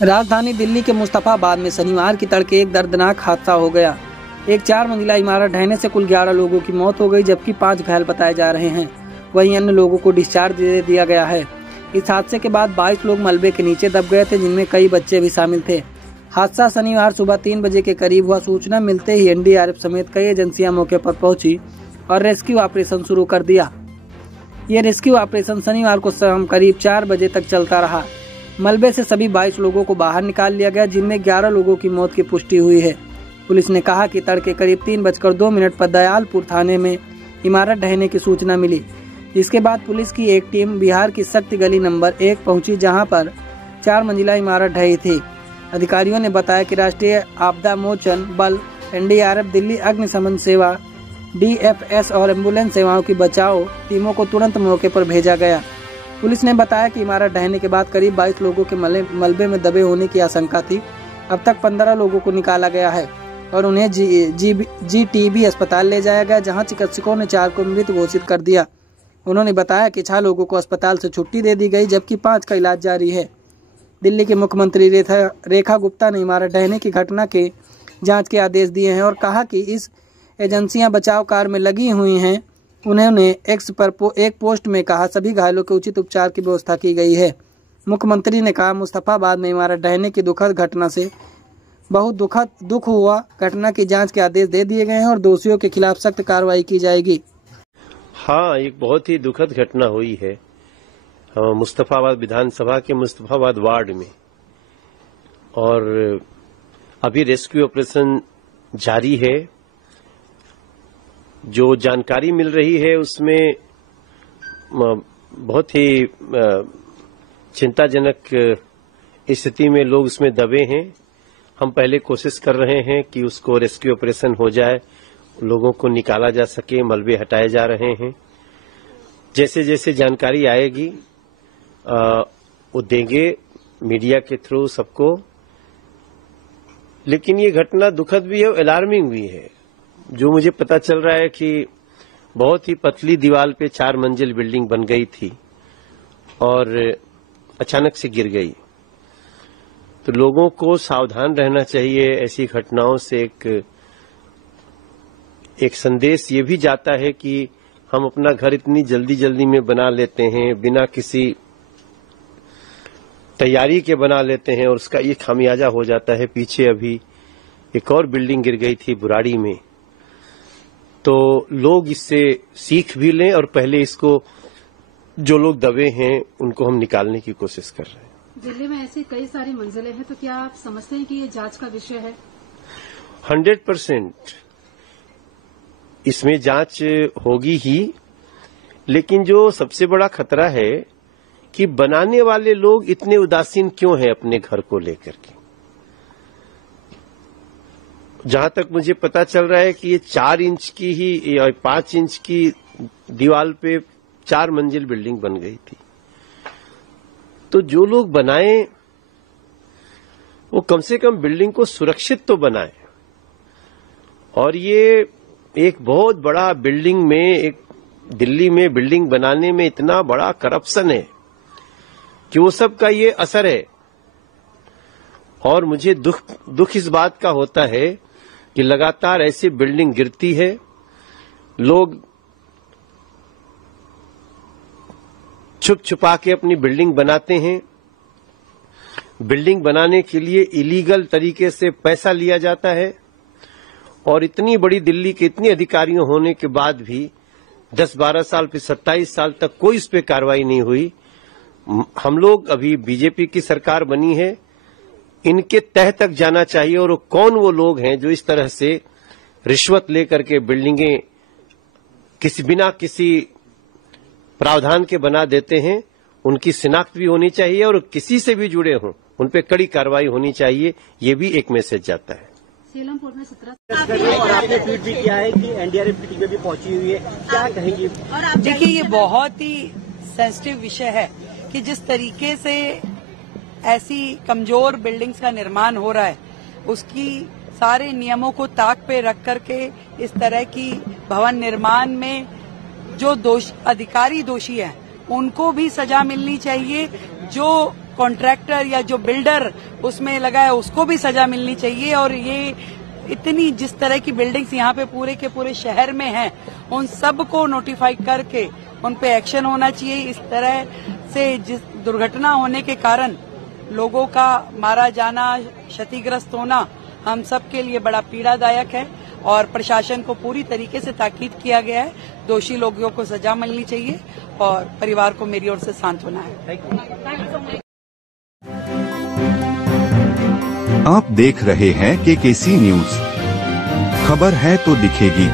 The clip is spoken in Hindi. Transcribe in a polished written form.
राजधानी दिल्ली के मुस्तफाबाद में शनिवार की तड़के एक दर्दनाक हादसा हो गया। एक 4 मंजिला इमारत ढहने से कुल 11 लोगों की मौत हो गई, जबकि 5 घायल बताए जा रहे हैं। वहीं अन्य लोगों को डिस्चार्ज दे दिया गया है। इस हादसे के बाद 22 लोग मलबे के नीचे दब गए थे, जिनमें कई बच्चे भी शामिल थे। हादसा शनिवार सुबह 3 बजे के करीब हुआ। सूचना मिलते ही एनडीआरएफ समेत कई एजेंसियां मौके पर पहुंची और रेस्क्यू ऑपरेशन शुरू कर दिया। ये रेस्क्यू ऑपरेशन शनिवार को शाम करीब 4 बजे तक चलता रहा। मलबे से सभी 22 लोगों को बाहर निकाल लिया गया, जिनमें 11 लोगों की मौत की पुष्टि हुई है। पुलिस ने कहा कि तड़के करीब 3:02 पर दयालपुर थाने में इमारत ढहने की सूचना मिली, जिसके बाद पुलिस की एक टीम बिहार की शक्ति गली नंबर 1 पहुंची, जहां पर 4 मंजिला इमारत ढही थी। अधिकारियों ने बताया कि राष्ट्रीय आपदा मोचन बल, एनडीआरएफ, दिल्ली अग्निशमन सेवा, डीएफएस और एम्बुलेंस सेवाओं की बचाव टीमों को तुरंत मौके पर भेजा गया। पुलिस ने बताया कि इमारत ढहने के बाद करीब 22 लोगों के मलबे में दबे होने की आशंका थी। अब तक 15 लोगों को निकाला गया है और उन्हें जीटीबी अस्पताल ले जाया गया, जहां चिकित्सकों ने 4 को मृत घोषित कर दिया। उन्होंने बताया कि 6 लोगों को अस्पताल से छुट्टी दे दी गई, जबकि 5 का इलाज जारी है। दिल्ली के मुख्यमंत्री रेखा गुप्ता ने इमारत ढहने की घटना के जाँच के आदेश दिए हैं और कहा कि इस एजेंसियां बचाव कार्य में लगी हुई हैं। उन्होंने एक्स पर एक पोस्ट में कहा, सभी घायलों के उचित उपचार की व्यवस्था की गई है। मुख्यमंत्री ने कहा, मुस्तफाबाद में इमारत ढहने की दुखद घटना से बहुत दुख हुआ। घटना की जांच के आदेश दे दिए गए हैं और दोषियों के खिलाफ सख्त कार्रवाई की जाएगी। हाँ, एक बहुत ही दुखद घटना हुई है मुस्तफाबाद विधानसभा के मुस्तफाबाद वार्ड में, और अभी रेस्क्यू ऑपरेशन जारी है। जो जानकारी मिल रही है उसमें बहुत ही चिंताजनक स्थिति में लोग उसमें दबे हैं। हम पहले कोशिश कर रहे हैं कि उसको रेस्क्यू ऑपरेशन हो जाए, लोगों को निकाला जा सके, मलबे हटाए जा रहे हैं। जैसे जैसे जानकारी आएगी वो देंगे मीडिया के थ्रू सबको। लेकिन ये घटना दुखद भी है और अलार्मिंग भी है। जो मुझे पता चल रहा है कि बहुत ही पतली दीवार पे 4 मंजिल बिल्डिंग बन गई थी और अचानक से गिर गई। तो लोगों को सावधान रहना चाहिए। ऐसी घटनाओं से एक संदेश ये भी जाता है कि हम अपना घर इतनी जल्दी में बना लेते हैं, बिना किसी तैयारी के बना लेते हैं और उसका ये खामियाजा हो जाता है। पीछे अभी एक और बिल्डिंग गिर गई थी बुराड़ी में। तो लोग इससे सीख भी लें और पहले इसको जो लोग दबे हैं उनको हम निकालने की कोशिश कर रहे हैं। दिल्ली में ऐसी कई सारी मंजिलें हैं, तो क्या आप समझते हैं कि ये जांच का विषय है? 100% इसमें जांच होगी ही। लेकिन जो सबसे बड़ा खतरा है कि बनाने वाले लोग इतने उदासीन क्यों हैं अपने घर को लेकर के। जहां तक मुझे पता चल रहा है कि ये 4 इंच की ही या 5 इंच की दीवार पे 4 मंजिल बिल्डिंग बन गई थी। तो जो लोग बनाएं वो कम से कम बिल्डिंग को सुरक्षित तो बनाएं। और ये एक बहुत बड़ा बिल्डिंग में, एक दिल्ली में बिल्डिंग बनाने में इतना बड़ा करप्शन है कि वो सब का ये असर है। और मुझे दुख इस बात का होता है कि लगातार ऐसी बिल्डिंग गिरती है। लोग छुप छुपा के अपनी बिल्डिंग बनाते हैं। बिल्डिंग बनाने के लिए इलीगल तरीके से पैसा लिया जाता है। और इतनी बड़ी दिल्ली के इतने अधिकारियों होने के बाद भी 10-12 साल फिर 27 साल तक कोई इस पे कार्रवाई नहीं हुई। हम लोग अभी बीजेपी की सरकार बनी है, इनके तह तक जाना चाहिए और कौन वो लोग हैं जो इस तरह से रिश्वत लेकर के बिल्डिंगें बिना किसी प्रावधान के बना देते हैं। उनकी शिनाख्त भी होनी चाहिए और किसी से भी जुड़े हों उन पे कड़ी कार्रवाई होनी चाहिए। ये भी एक मैसेज जाता है। सेलम पोर्ट में 17 और आपने ट्वीट भी किया है कि एनडीआरएफ की टीम भी पहुंची हुई है, क्या कहेंगी? देखिए, ये बहुत ही सेंसिटिव विषय है कि जिस तरीके से ऐसी कमजोर बिल्डिंग्स का निर्माण हो रहा है, उसकी सारे नियमों को ताक पे रख करके इस तरह की भवन निर्माण में जो अधिकारी दोषी हैं उनको भी सजा मिलनी चाहिए। जो कॉन्ट्रैक्टर या जो बिल्डर उसमें लगा है उसको भी सजा मिलनी चाहिए। और ये इतनी जिस तरह की बिल्डिंग्स यहाँ पे पूरे के पूरे शहर में हैं, उन सब को नोटिफाई करके उन पे एक्शन होना चाहिए। इस तरह से जिस दुर्घटना होने के कारण लोगों का मारा जाना, क्षतिग्रस्त होना हम सब के लिए बड़ा पीड़ादायक है और प्रशासन को पूरी तरीके से ताकीद किया गया है। दोषी लोगों को सजा मिलनी चाहिए और परिवार को मेरी ओर से सांत्वना है। आप देख रहे हैं KKC न्यूज। खबर है तो दिखेगी।